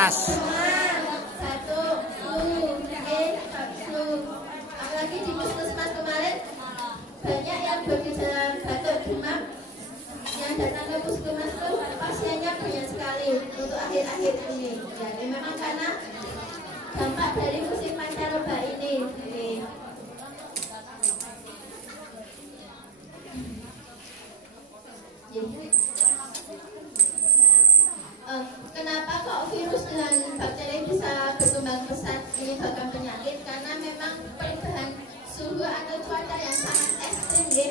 panas. Satu, flu, flu. Apalagi di puskesmas kemarin banyak yang bergejala batuk demam. Yang datang ke puskesmas itu pasiennya banyak sekali untuk akhir-akhir ini. Ya, memang karena dampak dari musim pancaroba ini. Kenapa kok virus dan bakteri bisa berkembang pesat menyebabkan penyakit? Karena memang perubahan suhu atau cuaca yang sangat ekstrim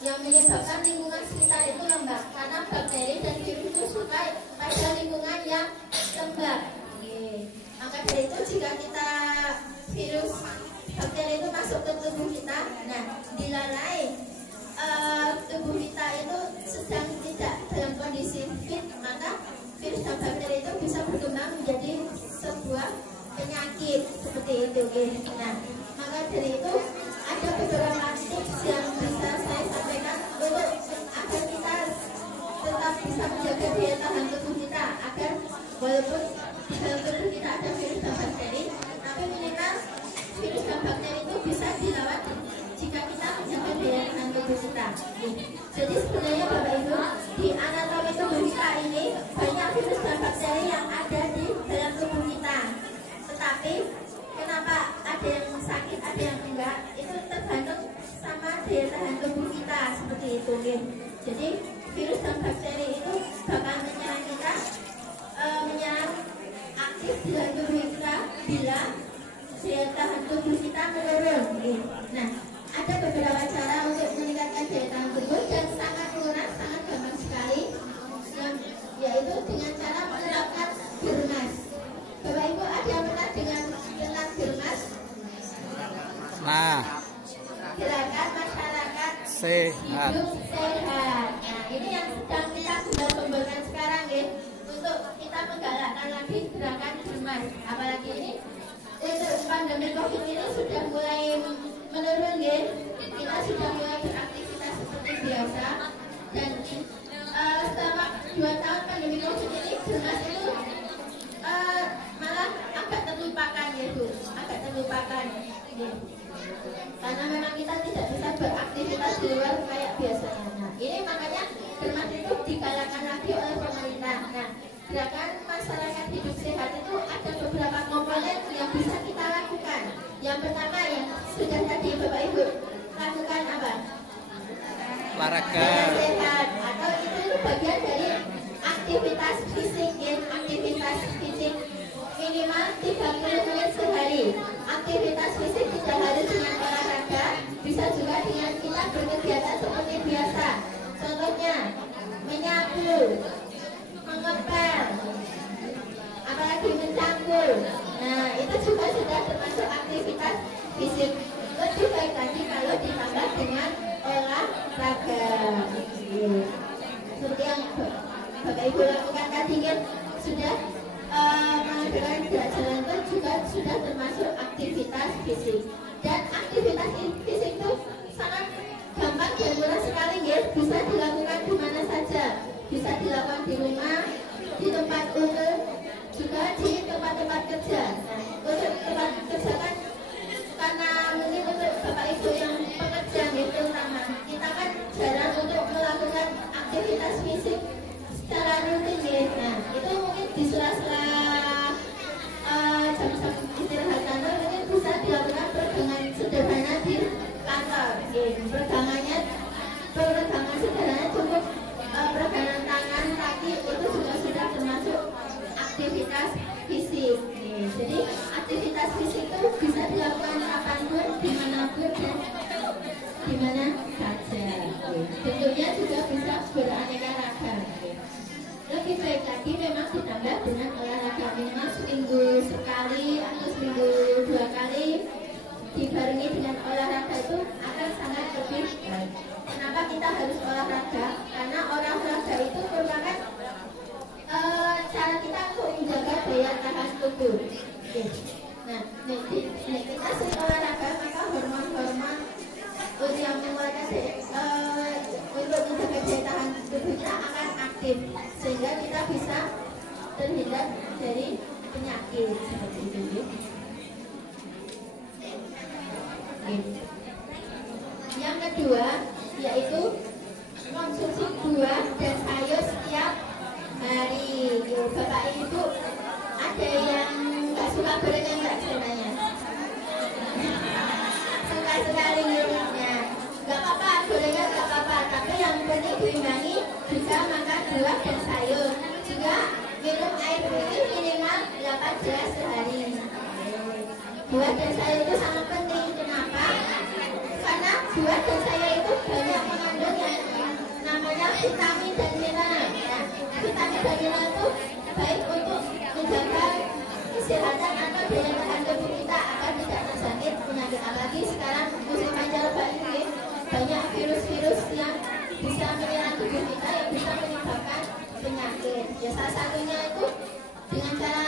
yang menyebabkan lingkungan sekitar itu lembab. Karena bakteri dan virus itu suka pada lingkungan yang lembab. Maka dari itu jika kita virus bakteri itu masuk ke tubuh kita, nah dilalai tubuh kita itu sedang tidak dalam kondisi fit, maka virus dan bakteri itu bisa berkembang menjadi sebuah penyakit seperti itu. Nah, maka dari itu ada beberapa tips yang bisa saya sampaikan untuk agar kita tetap bisa menjaga daya tahan tubuh kita, agar walaupun di dalam tubuh kita ada virus dan bakteri, tapi minimal virus dan bakteri itu bisa dilawan jika kita menjaga daya tahan tubuh kita. Jadi sebenarnya Bapak Ibu, di anatomi tubuh kita ini banyak virus dan bakteri yang ada di dalam tubuh kita. Tetapi kenapa ada yang sakit, ada yang enggak, itu tergantung sama daya tahan tubuh kita seperti itu. Jadi virus dan bakteri itu bakal menyerang kita, menyerang aktif di dalam tubuh kita bila daya tahan tubuh kita menurun. Nah, ada beberapa cara untuk meningkatkan daya tahan tubuh dan sangat murah, sangat gampang sekali, yaitu dengan cara menerapkan germas. Bapak Ibu ada yang pernah dengar germas? Nah, Gerakan masyarakat sehat. hidup sehat. Nah, ini yang sedang kita sudah kembangkan sekarang untuk kita menggalakkan lagi gerakan germas. Apalagi ini untuk pandemi COVID ini sudah mulai menurun, kita sudah mulai beraktivitas seperti biasa, dan selama 2 tahun pandemi COVID ini germas itu malah agak terlupakan Bu, agak terlupakan karena memang kita tidak bisa beraktivitas di luar kayak biasanya. Nah, ini makanya germas itu digalakkan lagi oleh pemerintah. Nah, gerakan masyarakat hidup sehat itu ada beberapa komponen yang bisa kita lakukan. Yang pertama yang sudah tadi Bapak Ibu lakukan apa? Olahraga. Sehat, atau itu bagian dari aktivitas fisik, aktivitas fisik minimal 30 menit sehari. Aktivitas fisik tidak harus dengan olahraga, bisa juga dengan kita berkegiatan seperti biasa. Contohnya menyapu, mengepel, apalagi mencangkul. Nah, itu juga sudah termasuk aktivitas fisik. Lebih baik lagi kalau ditambah dengan olahraga. Seperti yang Bapak Ibu lakukan tadi sudah mengadakan gerak jalan itu juga sudah termasuk aktivitas fisik. Dan aktivitas fisik itu sangat gampang dan murah sekali, bisa dilakukan di mana saja. Bisa dilakukan di rumah, di tempat umum, juga di tempat-tempat kerja. Nah, untuk tempat kerja kan karena mungkin untuk Bapak Ibu yang pekerja terutama, kita kan jarang untuk melakukan aktivitas fisik secara rutin. Nah, itu mungkin di sela-sela jam-jam istirahat kantor mungkin bisa dilakukan peregangan sederhana di kantor. Peregangan sederhana cukup peregangan tangan, kaki, itu juga sudah termasuk aktivitas fisik. Jadi aktivitas fisik itu bisa dilakukan kapanpun, dimanapun, dan dimana saja. Bentuknya juga bisa beraneka ragam. Lebih baik lagi memang ditambah dengan olahraga minimal seminggu sekali atau seminggu 2 kali, dibarengi dengan olahraga itu akan sangat lebih baik. Kenapa kita harus olahraga? Karena olahraga itu merupakan cara kita untuk menjaga daya tahan tubuh. Nah, kita sering olahraga, maka hormon-hormon yang mengeluarkan untuk menjaga daya tahan tubuh kita akan aktif, sehingga kita bisa terhindar dari penyakit seperti itu. Yang kedua yaitu konsumsi buah dan sayur setiap hari. Bapak Ibu ada yang nggak suka gorengan nggak sebenarnya? Suka sekali ya. Nggak apa-apa, gorengan nggak apa-apa. Tapi yang penting diimbangi juga makan buah dan sayur. Juga minum air putih minimal 8 gelas sehari. Buah dan sayur itu sangat penting. Kenapa? Karena buah dan sayur itu banyak mengandung yang namanya vitamin dan mineral. Nah, vitamin dan mineral itu baik untuk menjaga kesehatan atau daya tahan tubuh kita agar tidak tersakit penyakit. Apalagi sekarang musim pancaroba ini banyak virus-virus yang bisa menyerang tubuh kita yang bisa menyebabkan penyakit. Ya, salah satunya itu dengan cara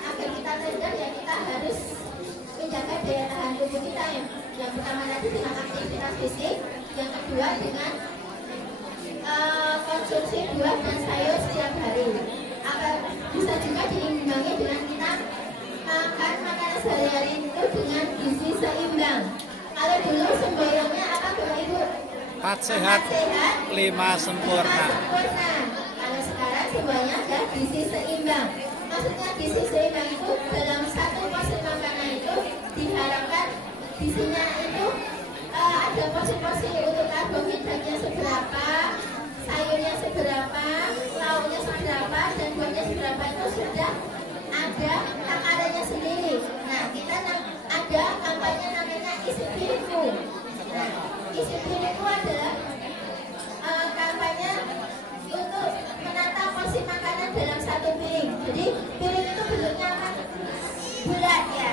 agar kita terhindar ya kita harus menjaga daya tahan tubuh kita ya. Yang pertama tadi dengan aktivitas fisik, yang kedua dengan konsumsi buah dan sayur setiap hari. Agar bisa juga diimbangi dengan kita makan makanan sehari-hari itu dengan gizi seimbang. Kalau dulu semboyannya apa Bapak Ibu? 4 sehat, 5 sempurna. Kalau sekarang semuanya ada gizi seimbang. Maksudnya gizi seimbang itu dalam satu porsi makanan itu diharapkan gizinya itu ada porsi-porsi untuk karbohidratnya seberapa, sayurnya seberapa, lauknya seberapa, dan buahnya seberapa itu sudah ada takarannya sendiri. Nah, kita ada kampanye namanya isi piringku. Nah, isi piringku adalah kampanye untuk menata porsi makanan dalam satu piring. Jadi piring itu bentuknya apa? Bulat ya.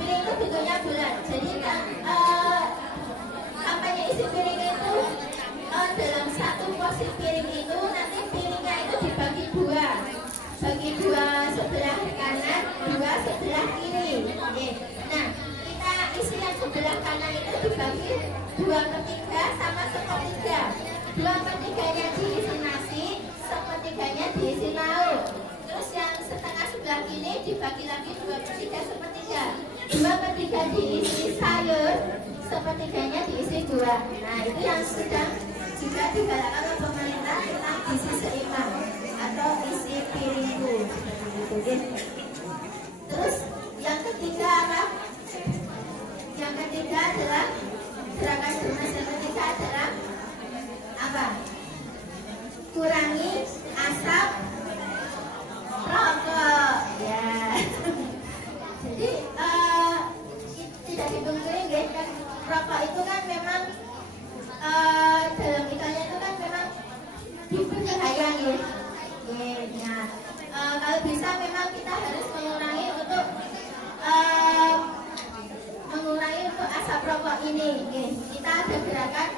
Piring itu bentuknya bulat. Jadi kampanye isi piring itu dalam satu porsi piring itu nanti piringnya itu dibagi dua. Bagi dua sebelah kanan, dua sebelah kiri. Nah, kita isi yang sebelah kanan itu dibagi 2/3 sama 1/3. 2/3-nya diisi nasi, 1/3-nya diisi lauk. Terus yang setengah sebelah kiri dibagi lagi 2/3, 1/3. 2/3 diisi sayur, 1/3-nya diisi buah. Nah, itu yang sedang juga digalakkan oleh pemerintah tentang gizi seimbang atau isi piringku. Terus yang ketiga apa? Yang ketiga adalah gerakan Durnas. Yang ketiga adalah apa? Kurangi asap rokok. Ya. Jadi tidak dipungkiri guys, kan rokok itu kan memang dalam iklannya itu kan memang berbahaya ya. Nah, kalau bisa memang kita harus mengurangi untuk asap rokok ini. Kita ada gerakan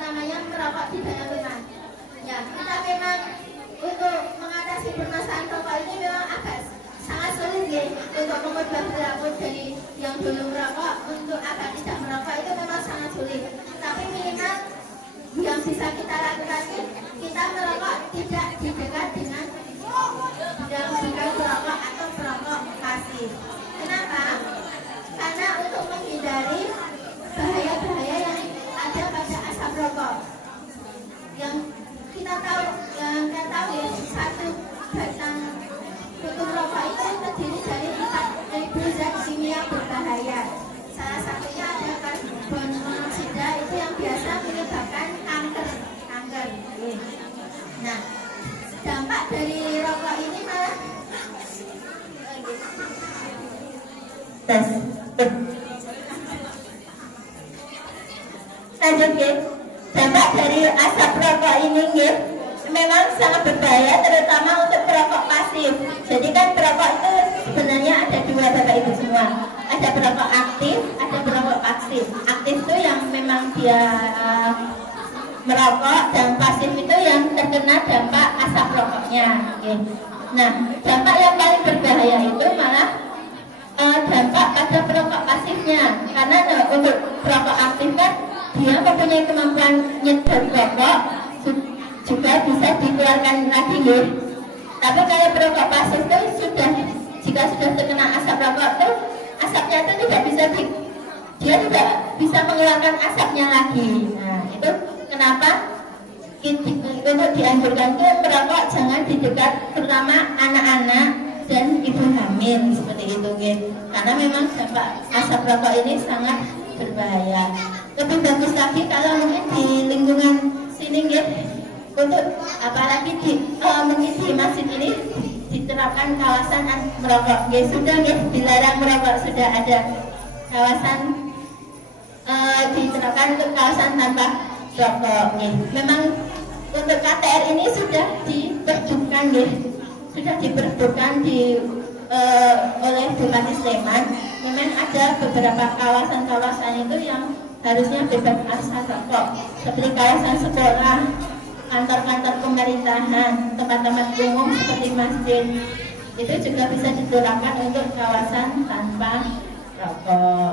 namanya merokok di dalam rumah. Ya, kita memang untuk mengatasi permasalahan rokok ini memang agak sangat sulit ya, untuk mengubah perilaku dari yang belum merokok untuk agar tidak merokok itu memang sangat sulit. Tapi minimal yang bisa kita lakukan ini kita merokok tidak di dekat dengan yang bukan perokok atau perokok pasif. Kenapa? Karena untuk menghindari bahaya-bahaya yang ada pada asap rokok. Yang kita tahu ya, satu batang tutup rokok itu terdiri dari 4.000 zat kimia berbahaya. Salah satunya ada karbon monoksida, itu yang biasa menyebabkan kanker. Nah, dampak dari rokok ini malah lanjut ya. Dampak dari asap rokok ini ya, memang sangat berbahaya, terutama untuk perokok pasif. Jadi kan perokok itu sebenarnya ada dua Bapak Ibu semua. Ada perokok aktif, ada perokok pasif. Aktif itu yang memang dia merokok, dan pasif itu yang terkena dampak asap rokoknya. Nah, dampak yang paling berbahaya itu malah dampak pada perokok pasifnya. Karena untuk perokok aktif kan dia mempunyai kemampuan nyedot rokok, juga bisa dikeluarkan lagi ya. Tapi kalau perokok pasif itu sudah jika sudah terkena asap rokok tuh asapnya itu tidak bisa dia tidak bisa mengeluarkan asapnya lagi. Nah itu kenapa untuk dianjurkan tuh merokok jangan di dekat terutama anak-anak dan ibu hamil seperti itu gitu. Karena memang dampak asap rokok ini sangat berbahaya. Lebih bagus lagi kalau mungkin di lingkungan sini gitu, untuk apalagi mungkin di masjid ini diterapkan kawasan merokok. Ya sudah dilarang merokok, sudah ada kawasan diterapkan untuk kawasan tanpa rokok. Memang untuk KTR ini sudah diperjukan, sudah diperjukan oleh Bupati Sleman. Memang ada beberapa kawasan-kawasan itu yang harusnya bebas asap rokok, seperti kawasan sekolah, kantor-kantor pemerintahan, tempat-tempat umum seperti masjid. Itu juga bisa diterapkan untuk kawasan tanpa rokok.